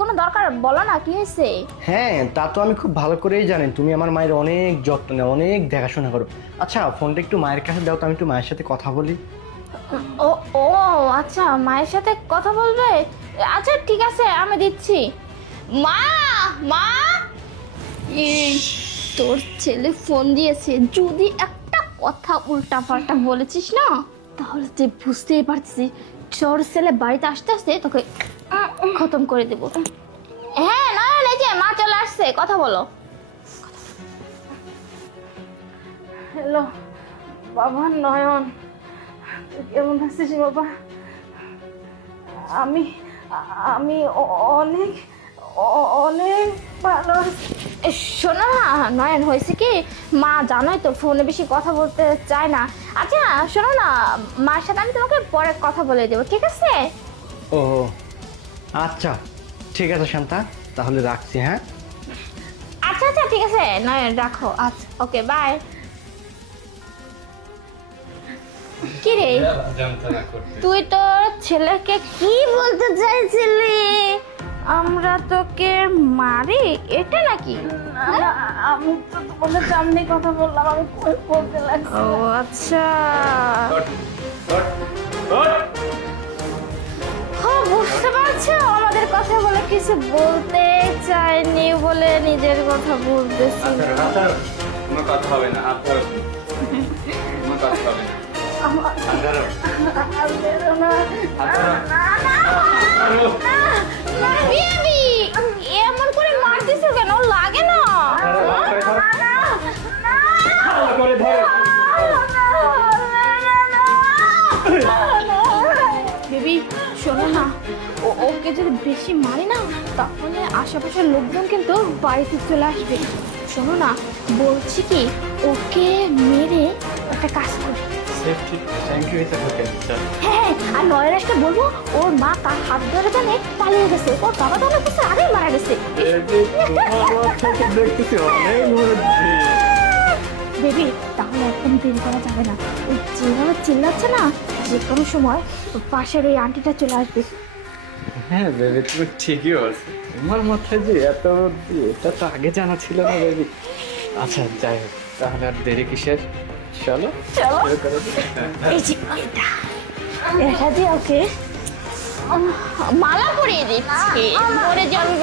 কোনো দরকার বলো না, কি হয়েছে? হ্যাঁ, তা তো আমি খুব ভালো করেই জানি তুমি আমার মায়ের অনেক যত্ন নেও, অনেক দেখাশোনা করো। আচ্ছা, ফোনটা একটু মায়ের কাছে দাও তো, আমি একটু মায়ের সাথে কথা বলি। ও ও আচ্ছা, মায়ের সাথে কথা বলবে? আচ্ছা ঠিক আছে, আমি দিচ্ছি। মা, মা, এই তোর ছেলে ফোন দিয়েছে, যদি একটা কথা উল্টা পাল্টা বলেছিস না তাহলে তুই বুঝতেই পারছিস তোর ছেলে বাড়িতে আসতে আসতে তোকে খতম করে দেব। হ্যাঁ না, এই যে মা চলে আসছে, কথা বলো। হ্যালো বাবা নয়ন, তুই কেমন আছিস বাবা? আমি আমি অনেক অনেক ভালো আছি। শোনো না নয়ন, হয়েছে কি, মা জানোই তো ফোনে বেশি কথা বলতে চায় না। আচ্ছা শোনো না, মার সাথে আমি তোমাকে পরে কথা বলে দেবো, ঠিক আছে? ও আচ্ছা, ঠিক আছে শান্তা, তাহলে রাখছি। হ্যাঁ আচ্ছা আচ্ছা ঠিক আছে নয়ন, রাখো। আচ্ছা ওকে, বাই। কি রে, তুই তোর ছেলেকে কি বলতে চাইছিলি? আমরা তোকে মারি, এটা নাকি? আমি তো তোমাদের সামনে কথা বললাম, আমি বলতে লাগছি। ও আচ্ছা, হ্যাঁ বুঝতে পারছো, আমাদের কথা বলে কিছু বলতে চাইনি বলে নিজের কথা বলতেছিল। কোনো কথা হবে না, হাত ধরো। কোনো কথা হবে না। হাত ধরো। আর বেরো না। হাত ধরো। বেবি এমন করে মারতেছো কেন, লাগে না? ভালো করে ধরো। বেবি শোনো না, ওকে যদি বেশি মারি না তাহলে আশেপাশের লোকজন কিন্তু বাড়িতে চলে আসবে। শোনো না, বলছি কি, ওকে মেরে একটা কাজ করি। Safety, thank you. হ্যাঁ, আর নয়রাজকে বলবো ওর মা তার হাত ধরে জানে পালিয়ে গেছে, ওর বাবা তো অনেক কিছু আগেই মারা গেছে। দেখতেছি অনেক বুদ্ধি। বেবি তাহলে একদম দেরি করা যাবে না, ওই যেভাবে চিল্লাচ্ছে না, যে কোনো সময় ওর পাশের ওই আন্টিটা চলে আসবে। হ্যাঁ বেবি, তুমি ঠিকই বলছো, আমার মাথায় যে এত বুদ্ধি, এটা তো আগে জানা ছিল না বেবি। আচ্ছা যাই হোক, তাহলে আর দেরি কিসের, চলো চলো, শুরু করো। এই যে এটা দিয়ে ওকে মালা পরিয়ে দিচ্ছি, মরে যাবে